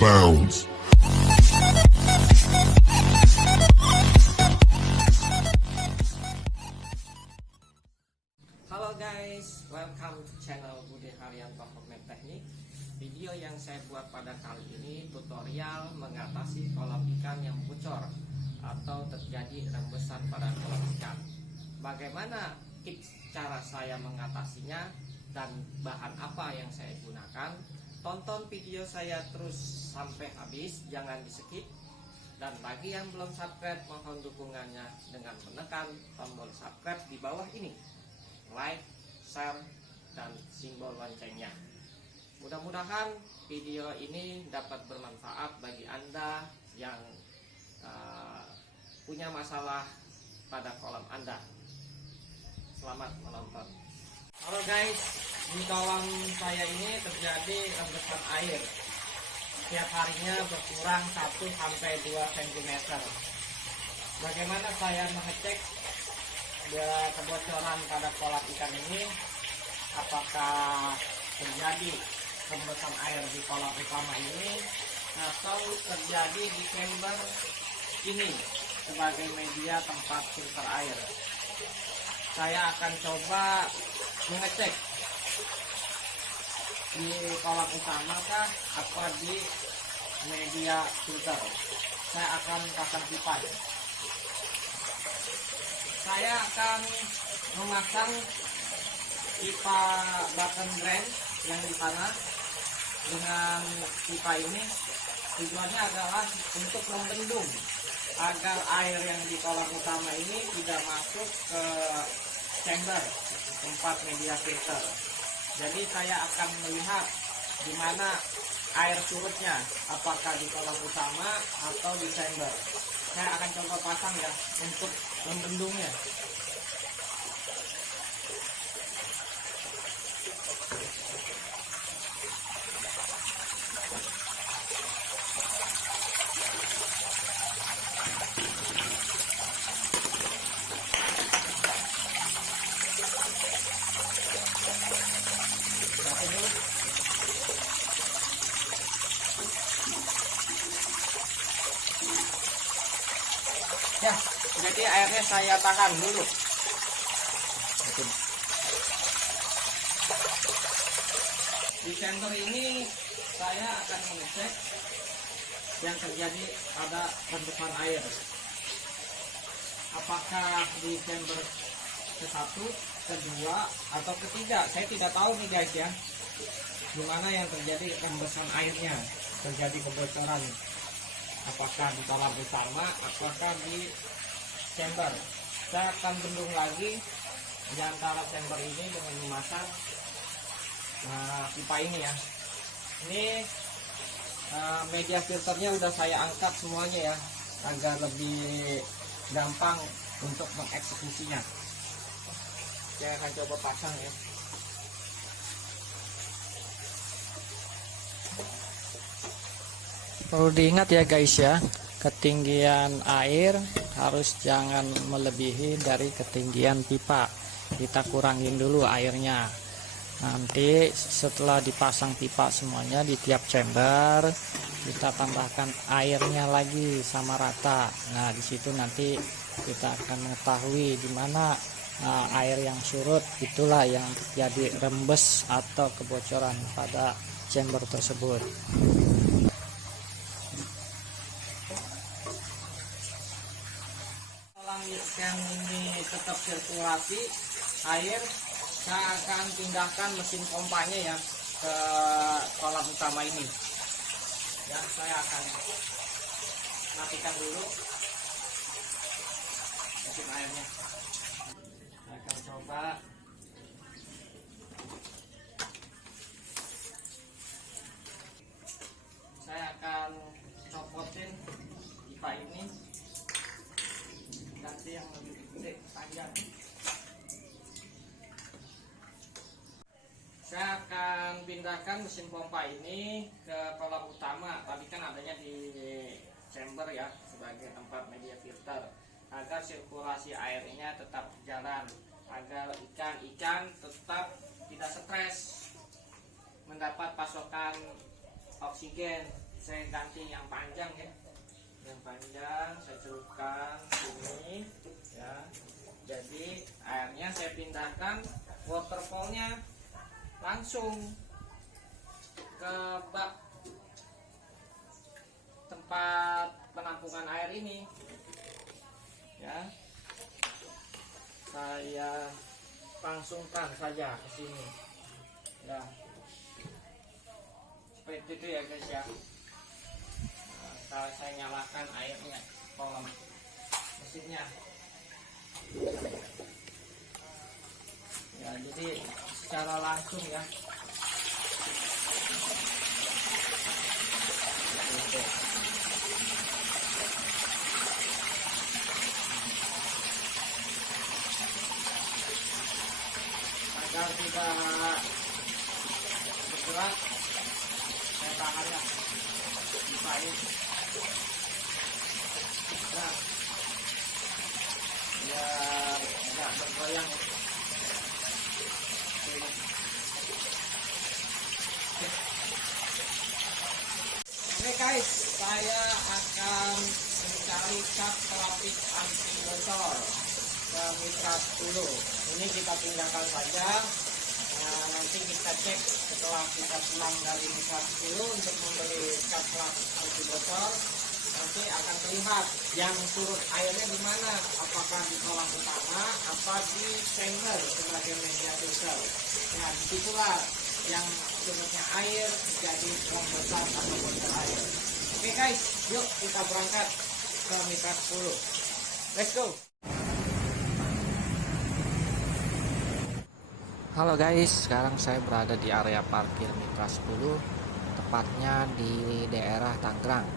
bounds. Halo guys, welcome to channel Budi Haryanto Home Teknik. Video yang saya buat pada kali ini tutorial mengatasi kolam ikan yang bocor atau terjadi rembesan pada kolam ikan. Bagaimana tips cara saya mengatasinya dan bahan apa yang saya gunakan? Tonton video saya terus sampai habis, jangan di skip. Dan bagi yang belum subscribe, mohon dukungannya dengan menekan tombol subscribe di bawah ini, like, share, dan simbol loncengnya. Mudah-mudahan video ini dapat bermanfaat bagi Anda yang punya masalah pada kolam Anda. Selamat menonton. Halo guys, di kolam saya ini terjadi rembesan air. Setiap harinya berkurang 1-2 cm. Bagaimana saya mengecek kebocoran pada kolam ikan ini? Apakah terjadi rembesan air di kolam utama ini atau terjadi di chamber ini sebagai media tempat filter air? Saya akan coba mengecek di kolam utama kah atau di media filter. Saya akan pasang pipa. Saya akan memasang pipa button drain yang di tanah. Dengan pipa ini tujuannya adalah untuk membendung agar air yang di kolam utama ini tidak masuk ke chamber tempat media filter. Jadi saya akan melihat di mana air surutnya, apakah di kolam utama atau di chamber. Saya akan coba pasang ya untuk membendungnya. Ya, jadi airnya saya tahan dulu. Di chamber ini saya akan mengecek yang terjadi pada rembesan air. Apakah di chamber ke-1, ke-2, atau ke-3? Saya tidak tahu nih guys ya, gimana yang terjadi rembesan airnya, terjadi kebocoran. Apakah di kolam utama, apakah di chamber. Saya akan bendung lagi di antara chamber ini dengan memasang pipa ini ya. Ini media filternya udah saya angkat semuanya ya, agar lebih gampang untuk mengeksekusinya. Saya akan coba pasang ya. Perlu diingat ya guys ya, ketinggian air harus jangan melebihi dari ketinggian pipa. Kita kurangin dulu airnya. Nanti setelah dipasang pipa semuanya di tiap chamber, kita tambahkan airnya lagi sama rata. Nah, di situ nanti kita akan mengetahui di mana air yang surut, itulah yang terjadi rembes atau kebocoran pada chamber tersebut. Ikan ini tetap sirkulasi air, saya akan pindahkan mesin pompanya ya ke kolam utama ini ya. Saya akan matikan dulu mesin airnya. Saya akan coba saya akan copotin pipa ini, ganti yang lebih gede, panjang. Saya akan pindahkan mesin pompa ini ke kolam utama. Tadi kan adanya di chamber ya, sebagai tempat media filter, agar sirkulasi airnya tetap jalan, agar ikan-ikan tetap tidak stres mendapat pasokan oksigen saya ganti yang panjang ya, yang panjang saya celupkan sini ya. Jadi airnya saya pindahkan waterfallnya langsung ke bak tempat penampungan air ini ya. Saya langsungkan saja ke sini ya, seperti itu ya guys ya. Nah, saya nyalakan airnya, kolam mesinnya ya, jadi secara langsung ya. Gitu. Agar tidak bergerak, saya tahan ya, dipain. Nah, biar tidak bergoyang. Oke guys, saya akan mencari cat pelapis anti bocor ke Mitra 10. Ini kita pindahkan saja. Nah, nanti kita cek setelah kita pulang dari Mitra 10 untuk membeli cat pelapis anti bocor. Nanti akan terlihat yang surut airnya di mana, apakah di kolam utama apa di chamber sebagai media filter. Nah, disitulah yang surutnya air jadi rembesan atau bocor air. Oke guys, yuk kita berangkat ke Mitra 10. Let's go. Halo guys, sekarang saya berada di area parkir Mitra 10, tepatnya di daerah Tangerang.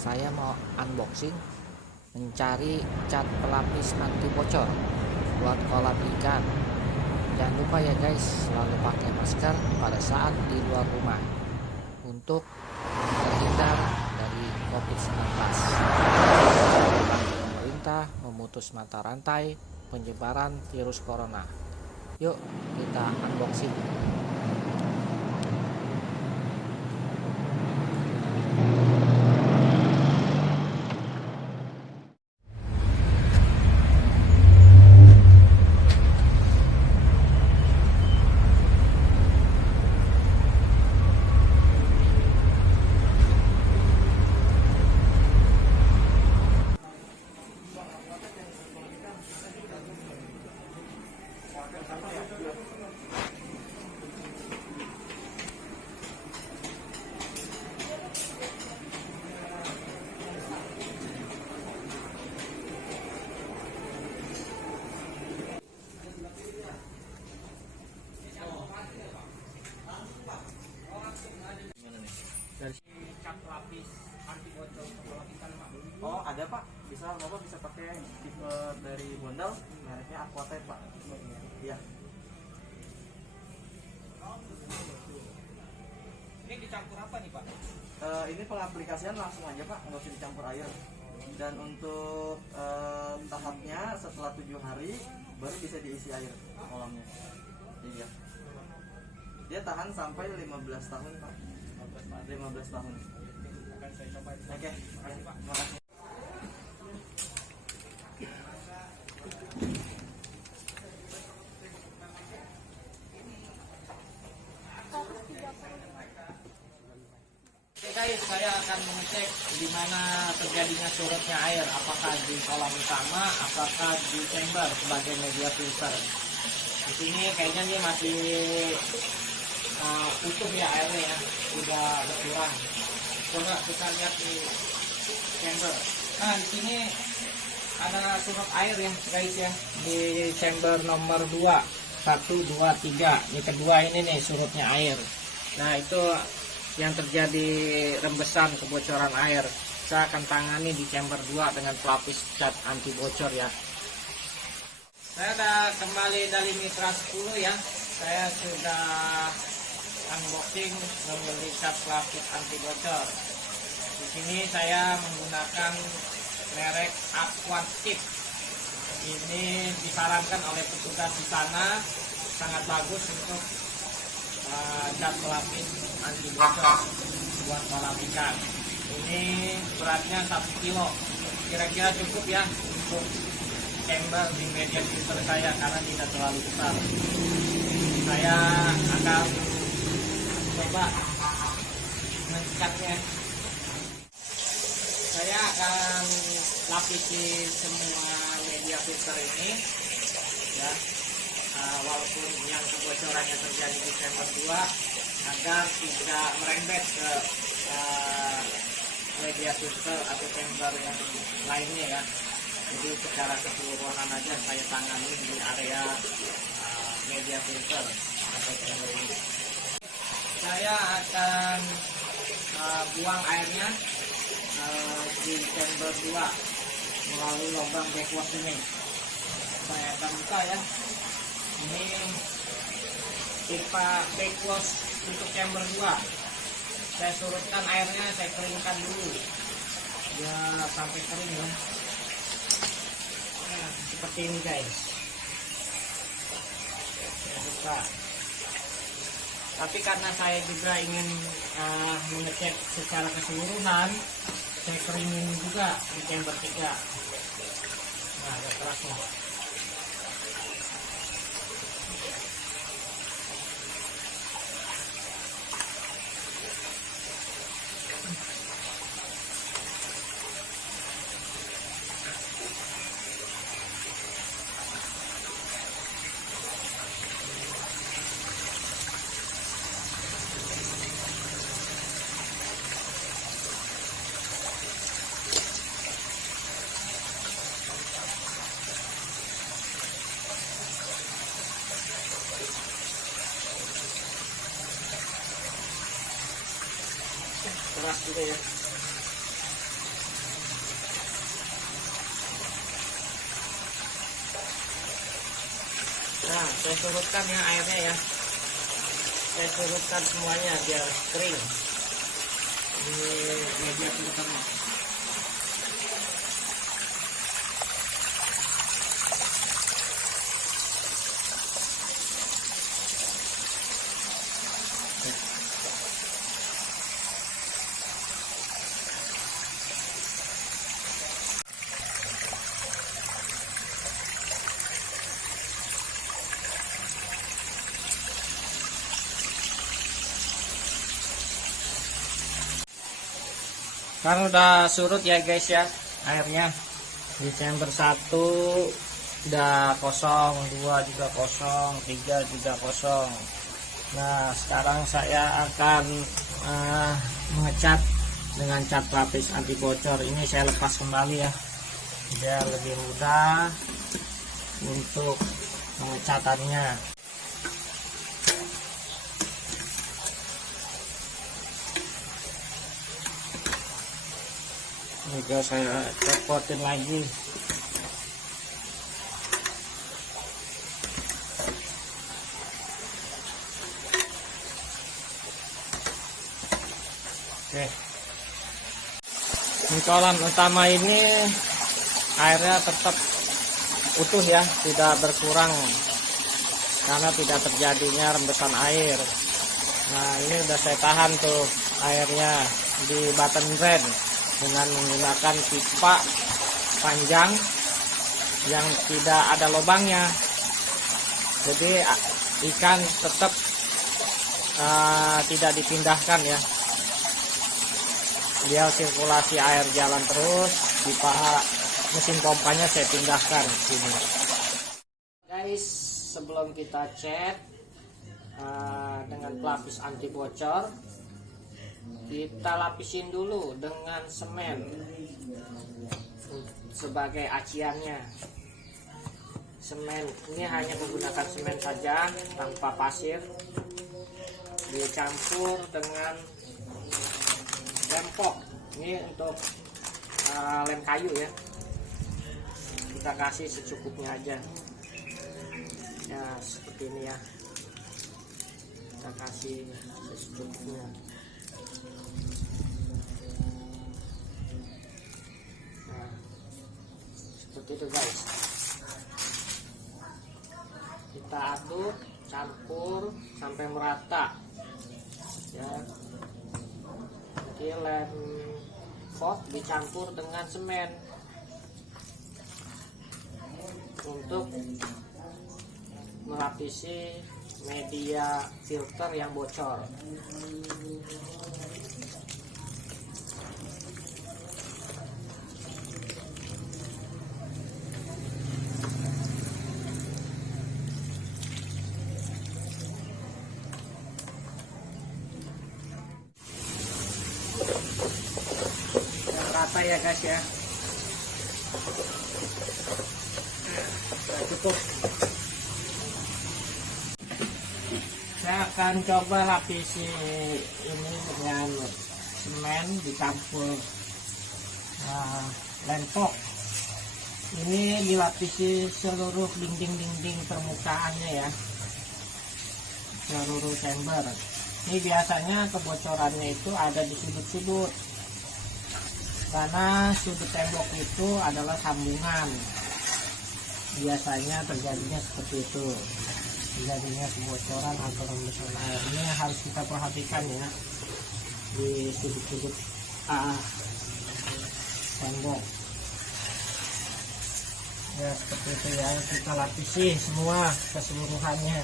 Saya mau unboxing, mencari cat pelapis anti bocor buat kolam ikan. Jangan lupa ya guys, selalu pakai masker pada saat di luar rumah untuk terhindar dari COVID-19. Pemerintah memutus mata rantai penyebaran virus corona. Yuk kita unboxing. Cat pelapis anti bocor kolam ikan Pak. Oh ada Pak, Bapak bisa pakai tipe dari Bondol, mereknya Aquatype Pak. Iya. Ini dicampur apa nih Pak? Ini pengaplikasian langsung aja Pak, nggak usah dicampur air. Dan untuk tahapnya setelah 7 hari baru bisa diisi air kolamnya. Iya. Dia tahan sampai 15 tahun Pak. 15 tahun. Akan saya coba. Oke, Makasih Pak. makasih. Oke guys, saya akan mengecek di mana terjadinya surutnya air, apakah di kolam utama, apakah di chamber sebagai media filter. Di sini kayaknya dia masih utuh ya airnya ya, sudah berkurang. Coba kita lihat di chamber. Nah di sini ada surut air ya guys ya, di chamber nomor 2, 1, 2, 3. Ini kedua ini nih surutnya air. Nah itu yang terjadi rembesan kebocoran air. Saya akan tangani di chamber 2 dengan pelapis cat anti bocor ya. Saya sudah kembali dari Mitra 10 ya. Saya sudah unboxing membeli cat pelapis anti bocor. Di sini saya menggunakan merek Aquatype. Ini disarankan oleh petugas di sana, sangat bagus untuk cat pelapis anti bocor. buat kolam ikan. Ini beratnya 1 kilo, kira-kira cukup ya untuk chamber di media filter saya karena tidak terlalu besar. Saya akan coba mengecatnya. Saya akan lapisi semua media filter ini ya, walaupun yang kebocorannya terjadi di chamber 2 agar tidak merembet ke media filter atau chamber yang lainnya ya. Jadi secara keseluruhan aja saya tangani di area media filter atau chamber ini. Saya akan buang airnya di chamber 2 melalui lubang backwash ini. Saya akan buka ya. Ini pipa backwash untuk chamber 2. Saya surutkan airnya, saya keringkan dulu ya sampai kering ya. Nah, seperti ini guys. Saya buka. Tapi karena saya juga ingin mengecek secara keseluruhan, saya keringin juga di chamber 3. Nah, agak keras nih. Keras juga ya. Nah, saya surutkan ya airnya ya. Saya surutkan semuanya biar kering. Ini media filternya. Sekarang udah surut ya guys ya airnya. Di chamber 1 udah kosong, 2 juga kosong, 3 juga kosong. Nah sekarang saya akan mengecat dengan cat lapis anti bocor. Ini saya lepas kembali ya biar lebih mudah untuk pengecatannya. Juga saya copotin lagi. Oke. Di kolam utama ini airnya tetap utuh ya, tidak berkurang karena tidak terjadinya rembesan air. Nah ini udah saya tahan tuh airnya di button drain dengan menggunakan pipa panjang yang tidak ada lubangnya. Jadi ikan tetap tidak dipindahkan ya. Dia sirkulasi air jalan terus. Pipa mesin pompanya saya pindahkan sini. Guys, sebelum kita cat dengan pelapis anti bocor, kita lapisin dulu dengan semen sebagai aciannya. Semen ini hanya menggunakan semen saja tanpa pasir, dicampur dengan lem pok. Ini untuk lem kayu ya, kita kasih secukupnya aja ya, seperti ini ya, kita kasih secukupnya. Seperti itu guys, kita aduk, campur sampai merata ya. lem fog dicampur dengan semen untuk melapisi media filter yang bocor. Rata ya guys ya. Cukup. Saya akan coba lapisi ini dengan semen dicampur lem fog. Ini dilapisi seluruh dinding-dinding permukaannya ya, seluruh chamber. Ini biasanya kebocorannya itu ada di sudut-sudut, karena sudut tembok itu adalah sambungan. Biasanya terjadinya seperti itu, terjadinya kebocoran atau rembesan air. Ini harus kita perhatikan ya, di sudut-sudut tembok ya, seperti itu ya. Kita lapisi semua keseluruhannya.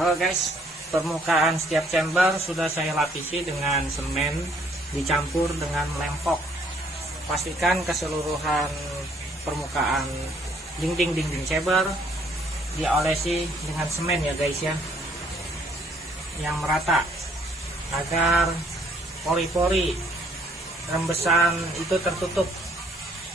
Halo guys, permukaan setiap chamber sudah saya lapisi dengan semen dicampur dengan lem fog. Pastikan keseluruhan permukaan dinding-dinding chamber diolesi dengan semen ya guys ya, yang merata, agar pori-pori rembesan itu tertutup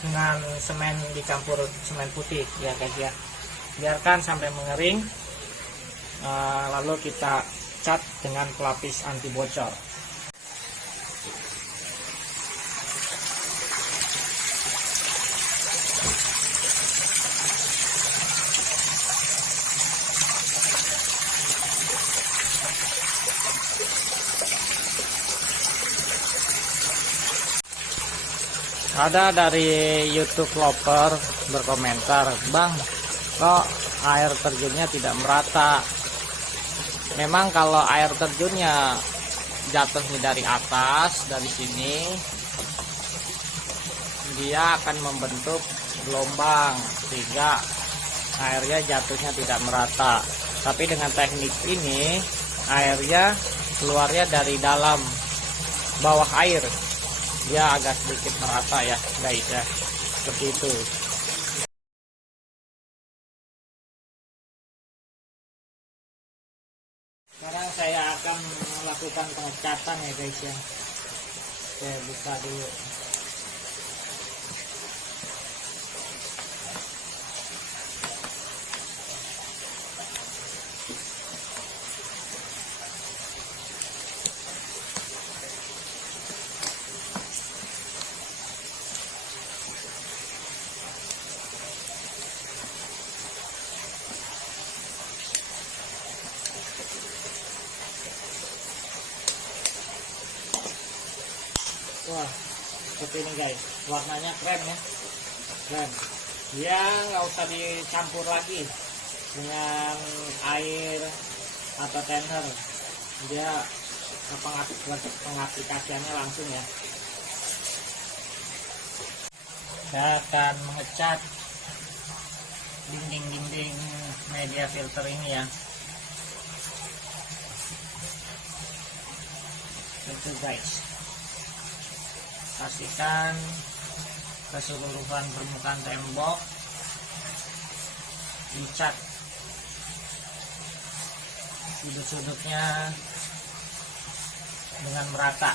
dengan semen dicampur semen putih ya guys ya. Biarkan sampai mengering. Lalu kita cat dengan pelapis anti bocor. Ada dari YouTube Loper berkomentar, "Bang, kok air terjunnya tidak merata?" Memang kalau air terjunnya jatuhnya dari atas, dari sini, dia akan membentuk gelombang sehingga airnya jatuhnya tidak merata. Tapi dengan teknik ini, airnya keluarnya dari dalam bawah air, dia agak sedikit merata ya guys ya, seperti itu. Sekarang saya akan melakukan pengecatan ya guys ya. Saya buka dulu. Wah, seperti ini guys, warnanya krem ya, krem. Dia nggak usah dicampur lagi dengan air atau thinner, dia pengaplikasiannya langsung ya. Saya akan mengecat dinding-dinding media filter ini ya. Itu guys, pastikan keseluruhan permukaan tembok dicat, sudut-sudutnya dengan merata.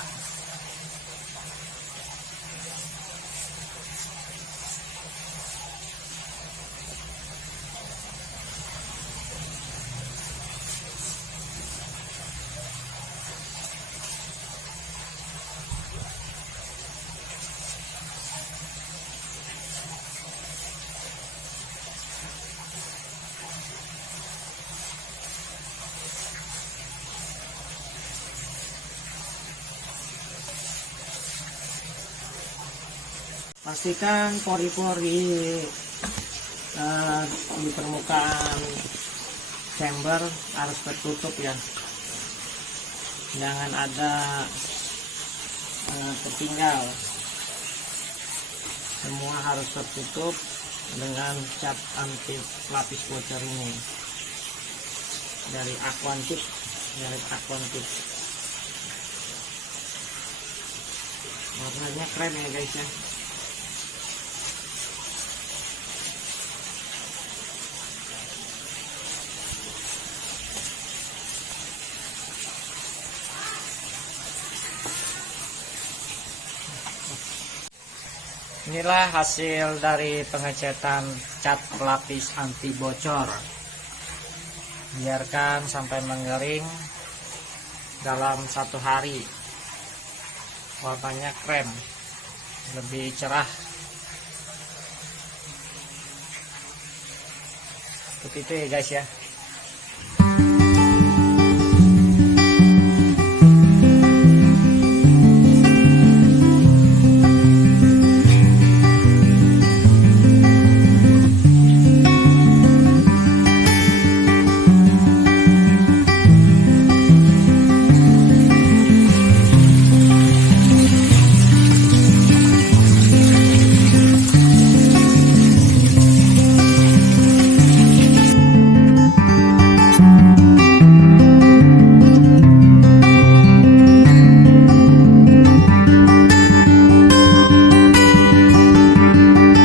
Pastikan pori-pori di permukaan chamber harus tertutup ya, jangan ada tertinggal. Semua harus tertutup dengan cat anti lapis bocor ini dari Aquantip, warnanya keren ya guys ya. Inilah hasil dari pengecetan cat pelapis anti bocor. Biarkan sampai mengering dalam 1 hari. Warnanya krem, lebih cerah. Seperti itu ya guys ya.